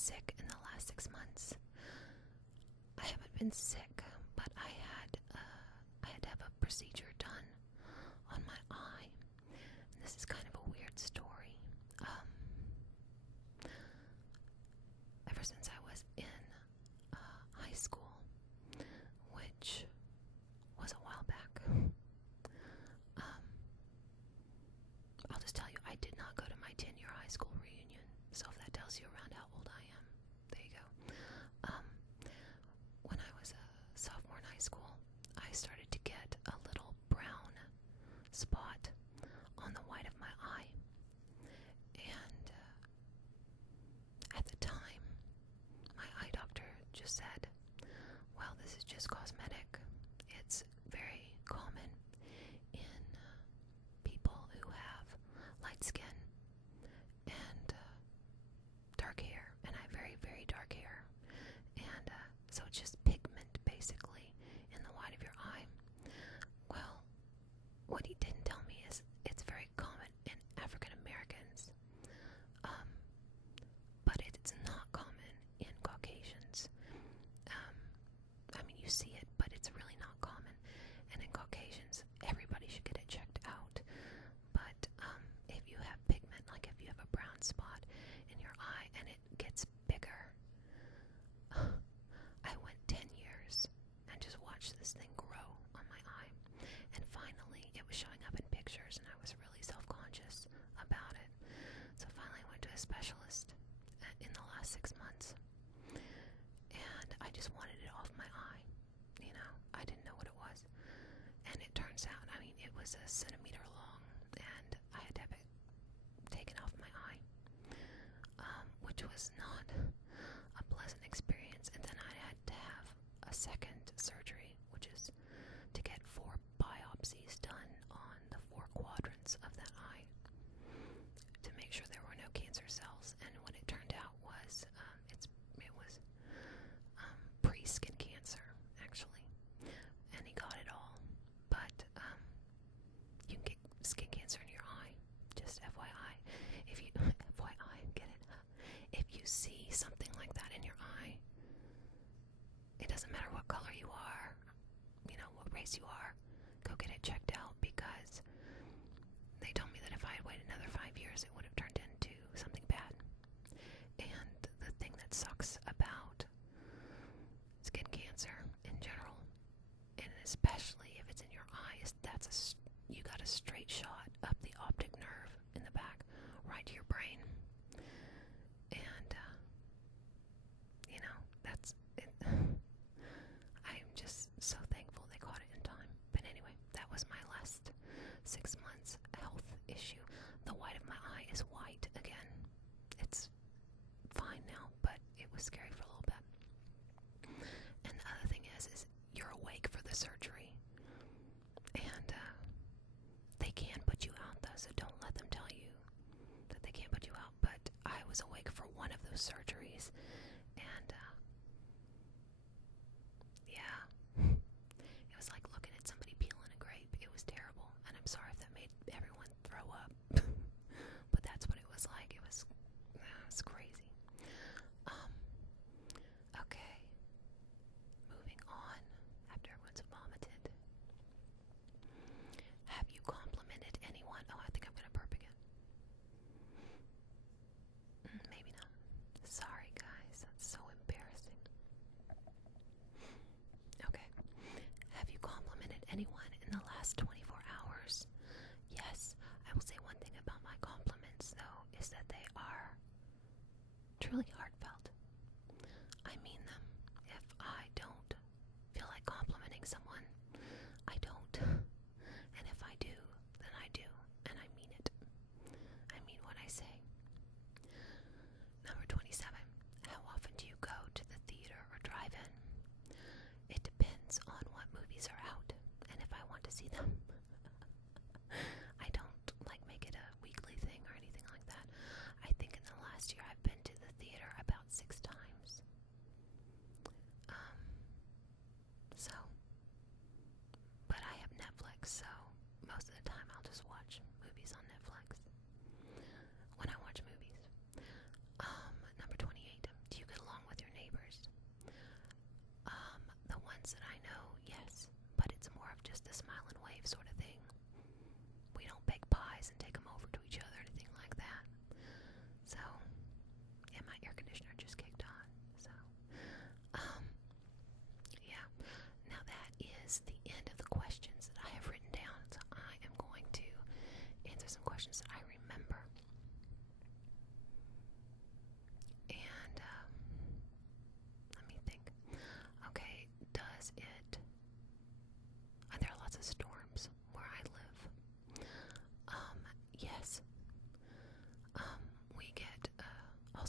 sick in the last 6 months. I haven't been sick, but I had to have a procedure done on my eye. And this is kind of a weird story. Ever since I was in high school, which was a while back, I'll just tell you, I did not go to my 10-year high school reunion. So if that tells you around how old I am, there you go. When I was a sophomore in high school, I started to get a little brown spot on the white of my eye. And at the time, my eye doctor just said, well, this is just cosmetic. It's very common in people who have light skin and dark hair, and I have very, very dark hair, and so it's just pigment, basically, in the white of your eye. Well, what he didn't tell me is it's very common in African Americans, but it's not common in Caucasians. I mean, you see it, but it's really not common, and in Caucasians, everybody should get it checked out. But if you have pigment, like if you have a brown spot in your eye and it gets bigger, I went 10 years and just watched this thing grow on my eye. And finally, it was showing up in pictures, and I was really self-conscious about it. So finally, I went to a specialist in the last 6 months, and I just wanted it off my eye. You know, I didn't know what it was. And it turns out, I mean, it was a centimeter long, and I had to have it taken off my eye, which was not a pleasant experience. And then I had to have a second surgery, which is to get 4 biopsies done on the 4 quadrants of that eye to make sure there were no cancer cells. And what it turned out was it was pre-skin cancer, actually, and he got it all. But you can get skin cancer in your eye, just FYI. If you FYI, get it? If you see something like that in your eye, it doesn't matter what color you are, you know, what race you are, go get it checked out, because they told me that if I had waited another 5 years, it would have turned into something bad. And the thing that sucks about skin cancer in general, and especially if it's in your eye, is you got a straight shot up the optic nerve in the back, right to your brain. And you know, that's it. I'm just so thankful they caught it in time. But anyway, that was my last 6 months health issue. The white of my eye is white again. It's fine now, but it was scary for a little bit. And the other thing is you're awake for the surgery, and they can put you out though, so don't let them tell you that they can't put you out. But I was awake for one of those surgeries, and yeah, it was like looking at somebody peeling a grape. It was terrible, and I'm sorry if that made everyone throw up, but that's what it was like. It was crazy. Okay, moving on after everyone's vomited. Have you complimented anyone? Oh, I think I'm gonna burp again. Maybe not. Sorry, guys. That's so embarrassing. Okay. Have you complimented anyone in the last 24 hours? Yes. I will say one thing about my compliments, though, is that they are truly heartfelt. I mean them. If I don't feel like complimenting someone, I don't. And if I do, then I do. And I mean it. I mean what I say. Number 27. How often do you go to the theater or drive-in? It depends on what movies are out and if I want to see them. I don't make it a weekly thing or anything like that. I think in the last year I've been to the theater about 6 times.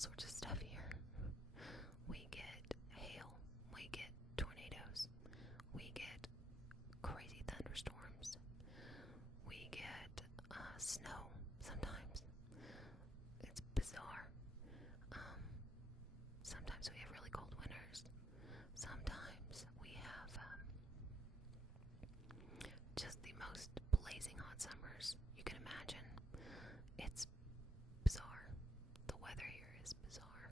sorts of stuff here. We get hail. We get tornadoes. We get crazy thunderstorms. We get snow sometimes. It's bizarre. Sometimes we have really cold winters. Sometimes we have just the most blazing hot summers you can imagine. It's bizarre. The weather here is bizarre.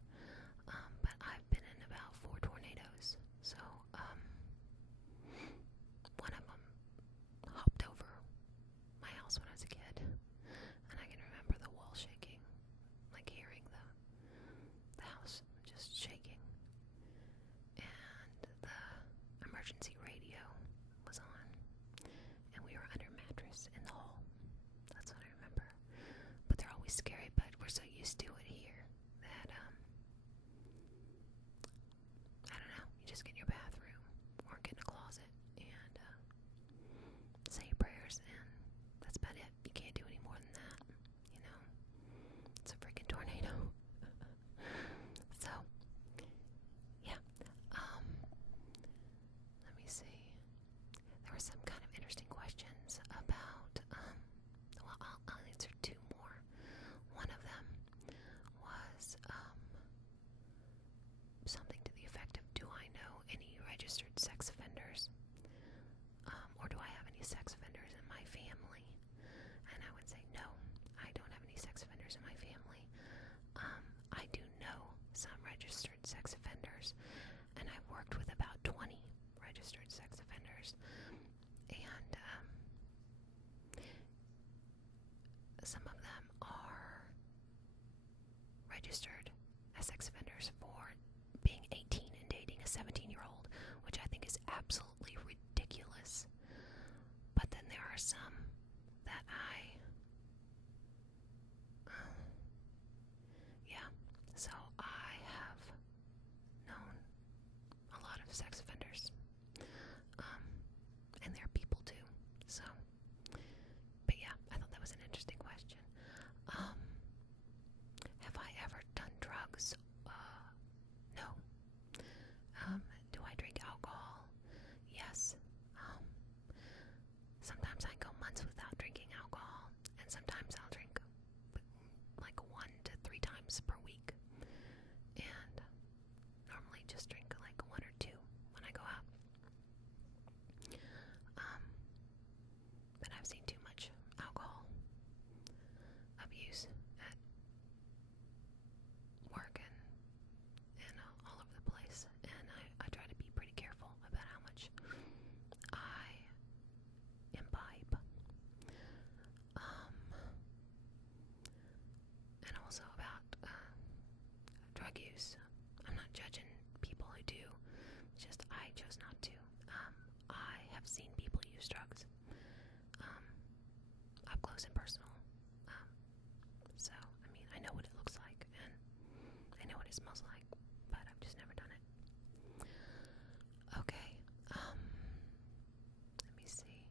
But I've been in about 4 tornadoes. So, one of them hopped over my house when I was a kid. And I can remember the wall shaking. Like hearing the house just shaking. And the emergency radio was on. And we were under a mattress in the hall. That's what I remember. But they're always scary, but we're so used to it here that, I don't know, you just get in your bathroom or get in a closet and say your prayers, and that's about it. You can't do any more than that, you know. It's a freaking tornado. So, yeah. Let me see. There were some kind of interesting questions about, well, I'll answer 2 more. One of them was, something to the effect of, do I know any registered sex offenders? Or do I have any sex offenders in my family? And I would say, no, I don't have any sex offenders in my family. I do know some registered sex offenders, and I've worked with about 20 registered sex offenders. And some of them are registered as sex offenders for being 18 and dating a 17-year-old, which I think is absolutely ridiculous. But then there are some that yeah, so I have known a lot of sex offenders, and they're people too, so, but yeah, I thought that was an interesting question. Have I ever done drugs? No. Do I drink alcohol? Yes. Sometimes I go months without drinking alcohol, and sometimes I'll drink like 1 to 3 times per week. And normally just drink like 1 or 2 when I go out. But I've seen too much alcohol abuse at work and all over the place, and I try to be pretty careful about how much I imbibe. And also about drug use. I'm not judging people who do, it's just I chose not to. I have seen people use drugs up close and personal. So, I mean, I know what it looks like, and I know what it smells like, but I've just never done it. Okay, let me see.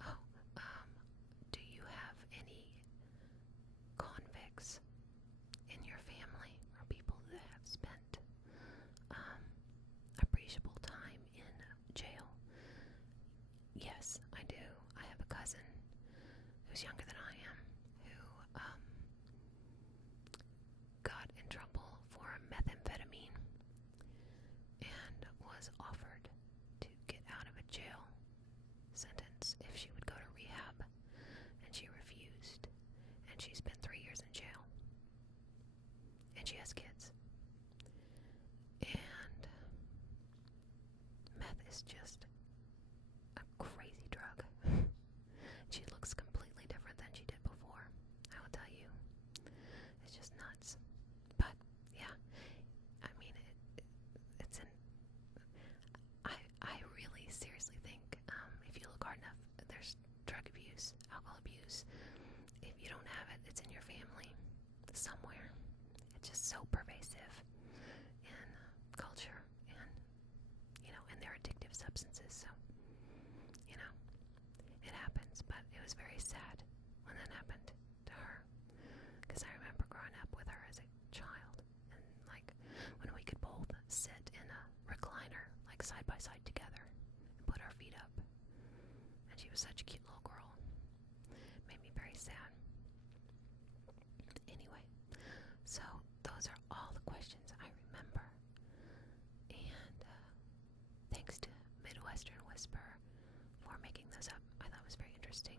Oh, do you have any convicts in your family, or people that have spent appreciable time in jail? Yes, I do. I have a cousin who's younger than I am, who got in trouble for methamphetamine and was offered to get out of a jail sentence if she would go to rehab, and she refused, and she spent 3 years in jail, and she has kids. And meth is just a crazy drug. She looks completely different than she did before, I will tell you. It's just nuts. But yeah, I mean, it's an, I really seriously think, if you look hard enough, there's drug abuse, alcohol abuse. If you don't have it, it's in your family somewhere. It's just so pervasive in culture, and, you know, and they're addictive substances, so, you know, it happens. But it was very sad when that happened to her, because I remember growing up with her as a was such a cute little girl. Made me very sad. Anyway, so those are all the questions I remember. And thanks to Midwestern Whisper for making those up. I thought it was very interesting.